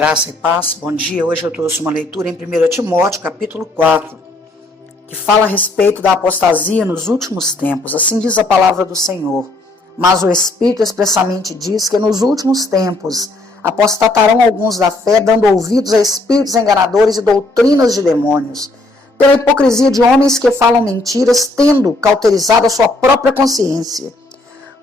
Graça e paz, bom dia. Hoje eu trouxe uma leitura em 1 Timóteo, capítulo 4, que fala a respeito da apostasia nos últimos tempos. Assim diz a palavra do Senhor. Mas o Espírito expressamente diz que nos últimos tempos apostatarão alguns da fé, dando ouvidos a espíritos enganadores e doutrinas de demônios, pela hipocrisia de homens que falam mentiras, tendo cauterizado a sua própria consciência,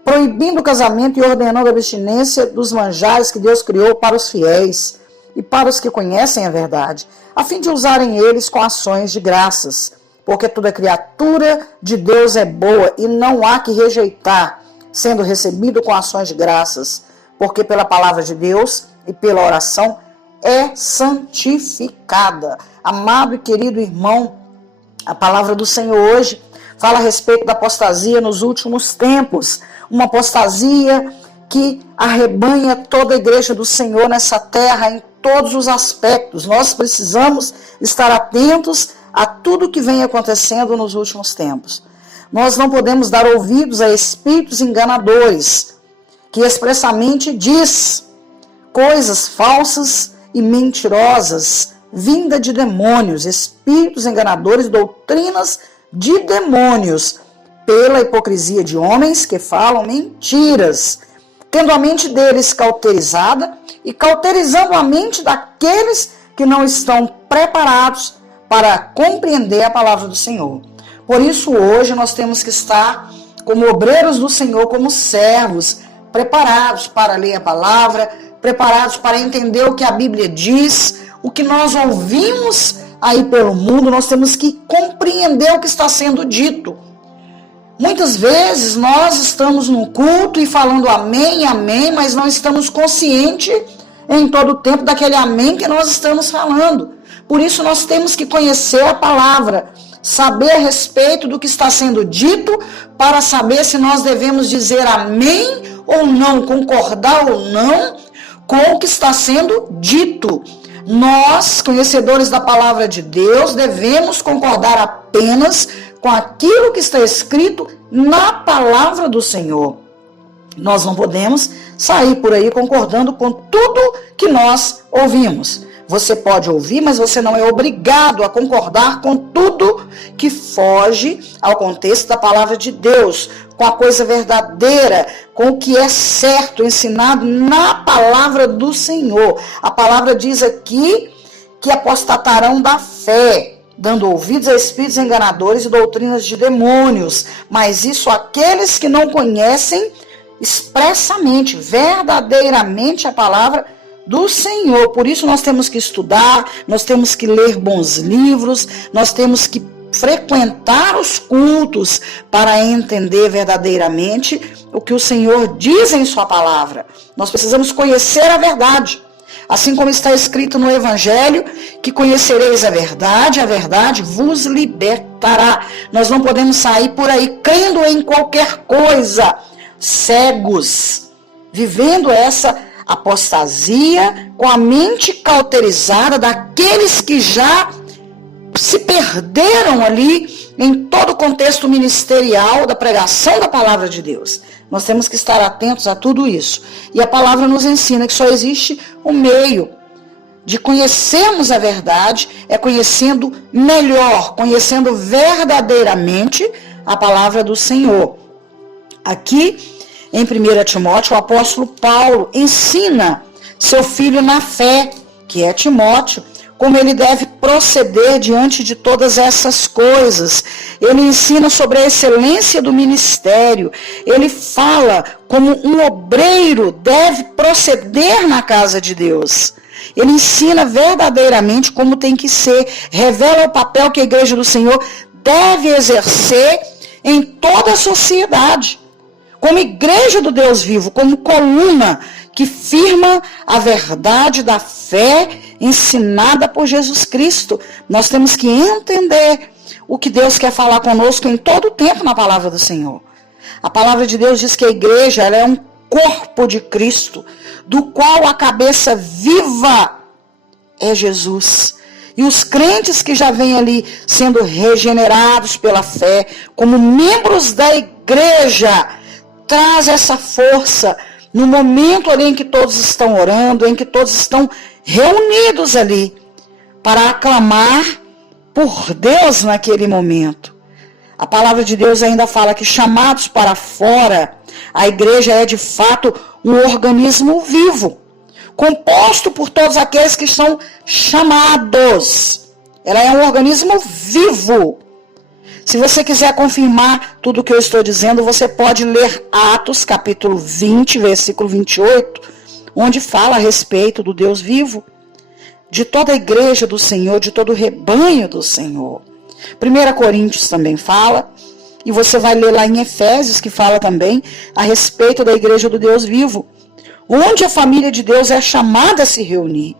proibindo o casamento e ordenando a abstinência dos manjares que Deus criou para os fiéis e para os que conhecem a verdade, a fim de usarem eles com ações de graças, porque toda criatura de Deus é boa e não há que rejeitar, sendo recebido com ações de graças, porque pela palavra de Deus e pela oração é santificada. Amado e querido irmão, a palavra do Senhor hoje fala a respeito da apostasia nos últimos tempos, uma apostasia que arrebanha toda a igreja do Senhor nessa terra em todos os aspectos. Nós precisamos estar atentos a tudo que vem acontecendo nos últimos tempos. Nós não podemos dar ouvidos a espíritos enganadores, que expressamente diz coisas falsas e mentirosas, vinda de demônios, espíritos enganadores, doutrinas de demônios, pela hipocrisia de homens que falam mentiras, tendo a mente deles cauterizada e cauterizando a mente daqueles que não estão preparados para compreender a palavra do Senhor. Por isso, hoje, nós temos que estar como obreiros do Senhor, como servos, preparados para ler a palavra, preparados para entender o que a Bíblia diz, o que nós ouvimos aí pelo mundo. Nós temos que compreender o que está sendo dito. Muitas vezes nós estamos no culto e falando amém, amém, mas não estamos conscientes em todo o tempo daquele amém que nós estamos falando. Por isso nós temos que conhecer a palavra, saber a respeito do que está sendo dito, para saber se nós devemos dizer amém ou não, concordar ou não com o que está sendo dito. Nós, conhecedores da palavra de Deus, devemos concordar apenas com aquilo que está escrito na palavra do Senhor. Nós não podemos sair por aí concordando com tudo que nós ouvimos. Você pode ouvir, mas você não é obrigado a concordar com tudo que foge ao contexto da palavra de Deus, com a coisa verdadeira, com o que é certo, ensinado na palavra do Senhor. A palavra diz aqui que apostatarão da fé, dando ouvidos a espíritos enganadores e doutrinas de demônios, mas isso aqueles que não conhecem expressamente, verdadeiramente a palavra do Senhor. Por isso nós temos que estudar, nós temos que ler bons livros, nós temos que frequentar os cultos para entender verdadeiramente o que o Senhor diz em sua palavra. Nós precisamos conhecer a verdade. Assim como está escrito no Evangelho, que conhecereis a verdade vos libertará. Nós não podemos sair por aí crendo em qualquer coisa, cegos, vivendo essa apostasia com a mente cauterizada daqueles que já se perderam ali em todo o contexto ministerial da pregação da palavra de Deus. Nós temos que estar atentos a tudo isso. E a palavra nos ensina que só existe um meio de conhecermos a verdade, é conhecendo melhor, conhecendo verdadeiramente a palavra do Senhor. Aqui, em 1 Timóteo, o apóstolo Paulo ensina seu filho na fé, que é Timóteo, como ele deve proceder diante de todas essas coisas. Ele ensina sobre a excelência do ministério. Ele fala como um obreiro deve proceder na casa de Deus. Ele ensina verdadeiramente como tem que ser. Revela o papel que a igreja do Senhor deve exercer em toda a sociedade. Como igreja do Deus vivo, como coluna que firma a verdade da fé ensinada por Jesus Cristo. Nós temos que entender o que Deus quer falar conosco em todo o tempo na palavra do Senhor. A palavra de Deus diz que a igreja ela é um corpo de Cristo, do qual a cabeça viva é Jesus. E os crentes que já vêm ali sendo regenerados pela fé, como membros da igreja, traz essa força no momento ali em que todos estão orando, em que todos estão reunidos ali para aclamar por Deus naquele momento. A palavra de Deus ainda fala que chamados para fora, a igreja é de fato um organismo vivo, composto por todos aqueles que são chamados. Ela é um organismo vivo. Se você quiser confirmar tudo o que eu estou dizendo, você pode ler Atos, capítulo 20, versículo 28, onde fala a respeito do Deus vivo, de toda a igreja do Senhor, de todo o rebanho do Senhor. 1 Coríntios também fala, e você vai ler lá em Efésios, que fala também a respeito da igreja do Deus vivo, onde a família de Deus é chamada a se reunir.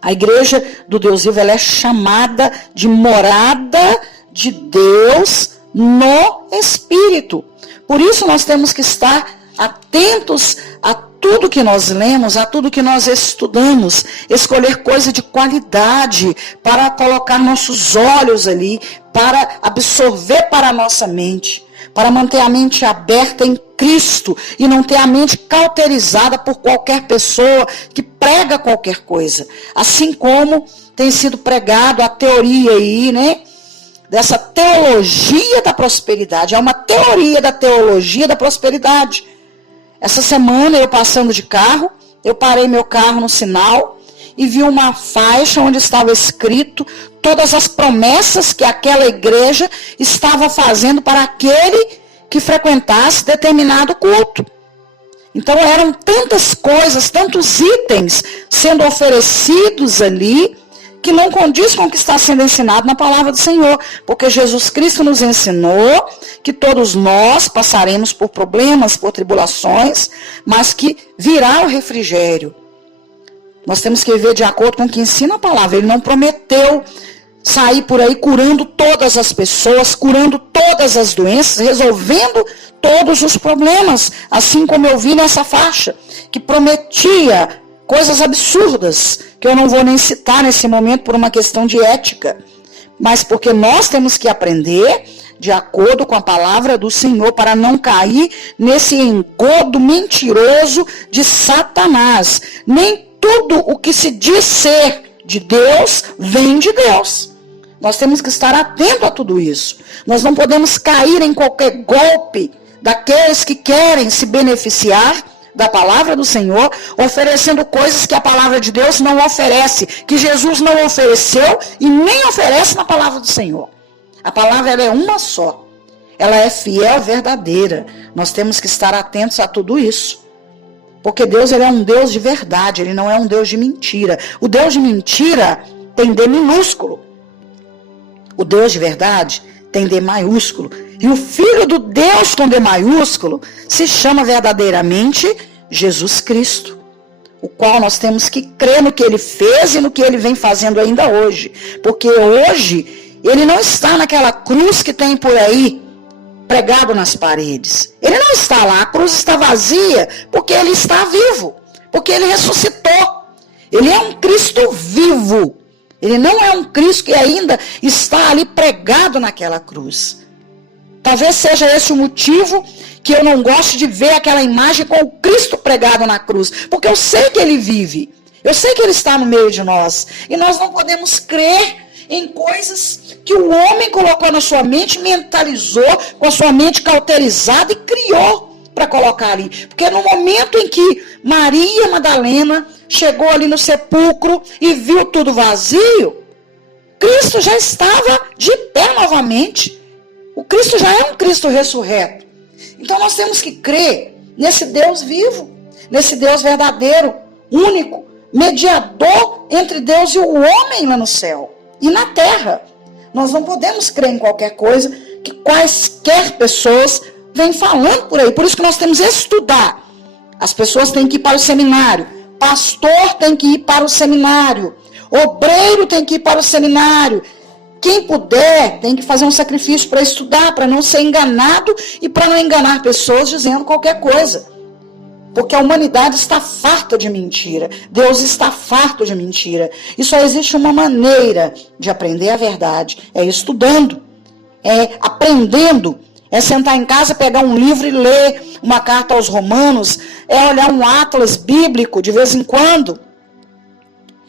A igreja do Deus vivo, ela é chamada de morada de Deus no Espírito. Por isso nós temos que estar atentos a tudo que nós lemos, a tudo que nós estudamos, escolher coisa de qualidade para colocar nossos olhos ali, para absorver para a nossa mente, para manter a mente aberta em Cristo e não ter a mente cauterizada por qualquer pessoa que prega qualquer coisa. Assim como tem sido pregado a teoria aí, né? Dessa teologia da prosperidade. É uma teoria da teologia da prosperidade. Essa semana, eu passando de carro, eu parei meu carro no sinal e vi uma faixa onde estava escrito todas as promessas que aquela igreja estava fazendo para aquele que frequentasse determinado culto. Então eram tantas coisas, tantos itens sendo oferecidos ali, que não condiz com o que está sendo ensinado na palavra do Senhor. Porque Jesus Cristo nos ensinou que todos nós passaremos por problemas, por tribulações, mas que virá o refrigério. Nós temos que viver de acordo com o que ensina a palavra. Ele não prometeu sair por aí curando todas as pessoas, curando todas as doenças, resolvendo todos os problemas. Assim como eu vi nessa faixa, que prometia coisas absurdas, que eu não vou nem citar nesse momento por uma questão de ética, mas porque nós temos que aprender de acordo com a palavra do Senhor para não cair nesse engodo mentiroso de Satanás. Nem tudo o que se diz ser de Deus vem de Deus. Nós temos que estar atentos a tudo isso. Nós não podemos cair em qualquer golpe daqueles que querem se beneficiar da palavra do Senhor, oferecendo coisas que a palavra de Deus não oferece, que Jesus não ofereceu e nem oferece na palavra do Senhor. A palavra ela é uma só. Ela é fiel, verdadeira. Nós temos que estar atentos a tudo isso. Porque Deus ele é um Deus de verdade, ele não é um Deus de mentira. O Deus de mentira tem D minúsculo. O Deus de verdade tem D maiúsculo. E o Filho do Deus com D maiúsculo se chama verdadeiramente Jesus Cristo, o qual nós temos que crer no que Ele fez e no que Ele vem fazendo ainda hoje. Porque hoje Ele não está naquela cruz que tem por aí, pregado nas paredes. Ele não está lá, a cruz está vazia, porque Ele está vivo, porque Ele ressuscitou. Ele é um Cristo vivo. Ele não é um Cristo que ainda está ali pregado naquela cruz. Talvez seja esse o motivo que eu não gosto de ver aquela imagem com o Cristo pregado na cruz. Porque eu sei que Ele vive. Eu sei que Ele está no meio de nós. E nós não podemos crer em coisas que o homem colocou na sua mente, mentalizou, com a sua mente cauterizada e criou para colocar ali. Porque no momento em que Maria Madalena chegou ali no sepulcro e viu tudo vazio, Cristo já estava de pé novamente. O Cristo já é um Cristo ressurreto. Então nós temos que crer nesse Deus vivo, nesse Deus verdadeiro, único, mediador entre Deus e o homem lá no céu e na terra. Nós não podemos crer em qualquer coisa que quaisquer pessoas vêm falando por aí. Por isso que nós temos que estudar. As pessoas têm que ir para o seminário. Pastor tem que ir para o seminário. Obreiro tem que ir para o seminário. Quem puder tem que fazer um sacrifício para estudar, para não ser enganado e para não enganar pessoas dizendo qualquer coisa. Porque a humanidade está farta de mentira. Deus está farto de mentira. E só existe uma maneira de aprender a verdade. É estudando. É aprendendo. É sentar em casa, pegar um livro e ler uma carta aos Romanos. É olhar um atlas bíblico de vez em quando.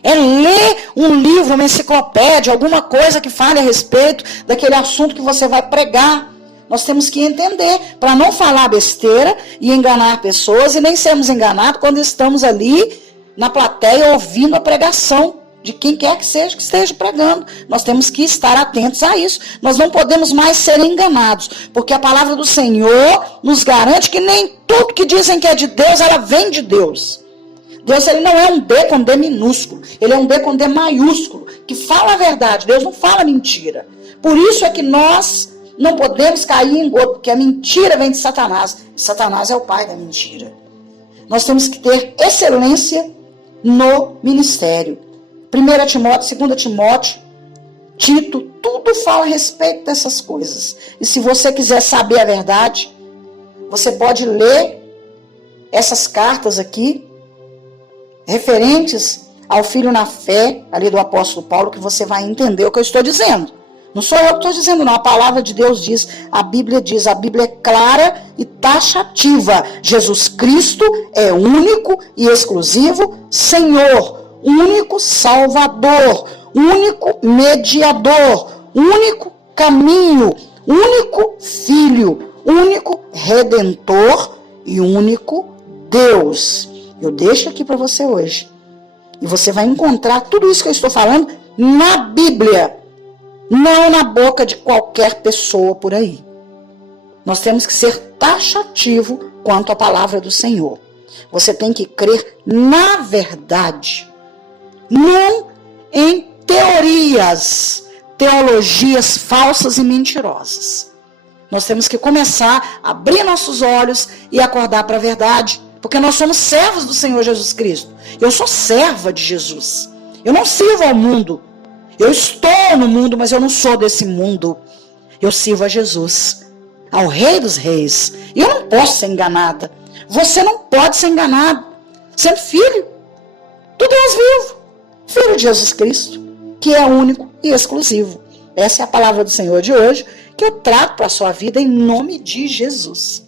É ler um livro, uma enciclopédia, alguma coisa que fale a respeito daquele assunto que você vai pregar. Nós temos que entender, para não falar besteira e enganar pessoas, e nem sermos enganados quando estamos ali na plateia ouvindo a pregação de quem quer que esteja pregando. Nós temos que estar atentos a isso. Nós não podemos mais ser enganados, porque a palavra do Senhor nos garante que nem tudo que dizem que é de Deus, ela vem de Deus. Deus, ele não é um D com D minúsculo, ele é um D com D maiúsculo, que fala a verdade. Deus não fala mentira. Por isso é que nós não podemos cair em gosto, porque a mentira vem de Satanás. Satanás é o pai da mentira. Nós temos que ter excelência no ministério. 1 Timóteo, 2 Timóteo, Tito, tudo fala a respeito dessas coisas. E se você quiser saber a verdade, você pode ler essas cartas aqui, referentes ao filho na fé, ali do apóstolo Paulo, que você vai entender o que eu estou dizendo. Não sou eu que estou dizendo, não. A palavra de Deus diz, a Bíblia é clara e taxativa. Jesus Cristo é único e exclusivo Senhor, único Salvador, único mediador, único caminho, único Filho, único Redentor e único Deus. Eu deixo aqui para você hoje. E você vai encontrar tudo isso que eu estou falando na Bíblia. Não na boca de qualquer pessoa por aí. Nós temos que ser taxativo quanto à palavra do Senhor. Você tem que crer na verdade. Não em teorias, teologias falsas e mentirosas. Nós temos que começar a abrir nossos olhos e acordar para a verdade. Porque nós somos servos do Senhor Jesus Cristo. Eu sou serva de Jesus. Eu não sirvo ao mundo. Eu estou no mundo, mas eu não sou desse mundo. Eu sirvo a Jesus, ao Rei dos Reis. E eu não posso ser enganada. Você não pode ser enganado. Sendo filho do Deus vivo. Filho de Jesus Cristo, que é único e exclusivo. Essa é a palavra do Senhor de hoje, que eu trago para a sua vida em nome de Jesus.